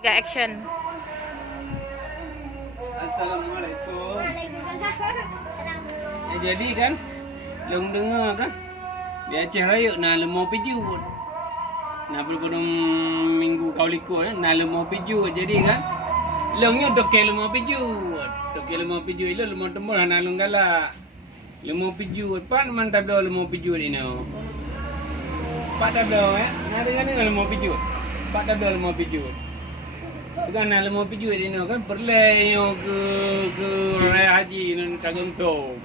Tiga action. Assalamualaikum. Waalaikumsalam. Jadi kan, long dengar kan, di Aceh Raya nak lemau pijut. Nak berbunung minggu kau likur nak lemau pijut. Jadi kan, longnya toke lemau pijut. Toke lemau pijut itu lemau tembur nak long galak. Lemau pijut, pan mantap dah lemau pijut ini. Pak dah nak dengar lemau pijut. Pak dah lemau pijut. Kan nak lemau pijut ini kan perlu ke raya haji nan Tagong tu.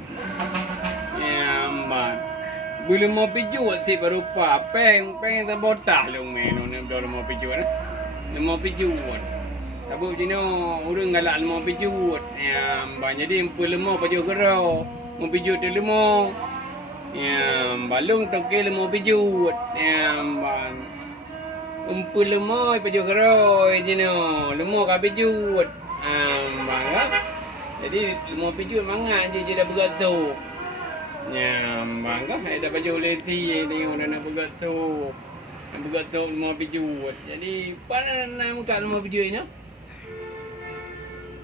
Ya man. Bila mau pijut si berupa peng tak botah long menu ni dah lemau pijut. Lemau pijut. Tabuk jino urang galak lemau pijut. Ya man jadi empul lemau paju gerau. Mau pijut tu lemau. Ya balung toke lemau pijut. Ya man. Umpul lemau paju gerau jino. Lemau ka pijut. Bangga. Jadi lemau pijut mangat je dah bergatuk. Ya, bangga ada baju leti ni orang nak bergatuk. Nak bergatuk lemau pijut. Jadi mana nak muka lemau pijut ni?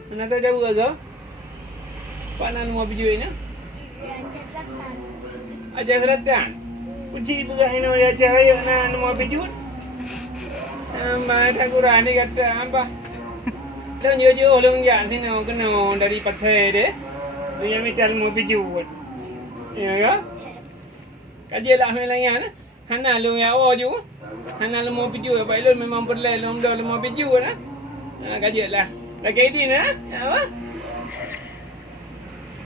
Mana tahu jauh ke? Mana lemau pijut ni? Aceh Selatan. Kunci buka ini di Aceh Raya nak lemau pijut. Mbak tak kurang ni kata apa? Long jauh-jauh long jak sini kena dari Pasir deh. Dia minta lemau pijut. Ya ke? Kaji lah melangyan. Hana long ya awak juga. Hana lemau pijut. Pak Ilun memang perlu long dah lemau pijut lah. Kaji lah. Dah kaidi nah. Ya apa?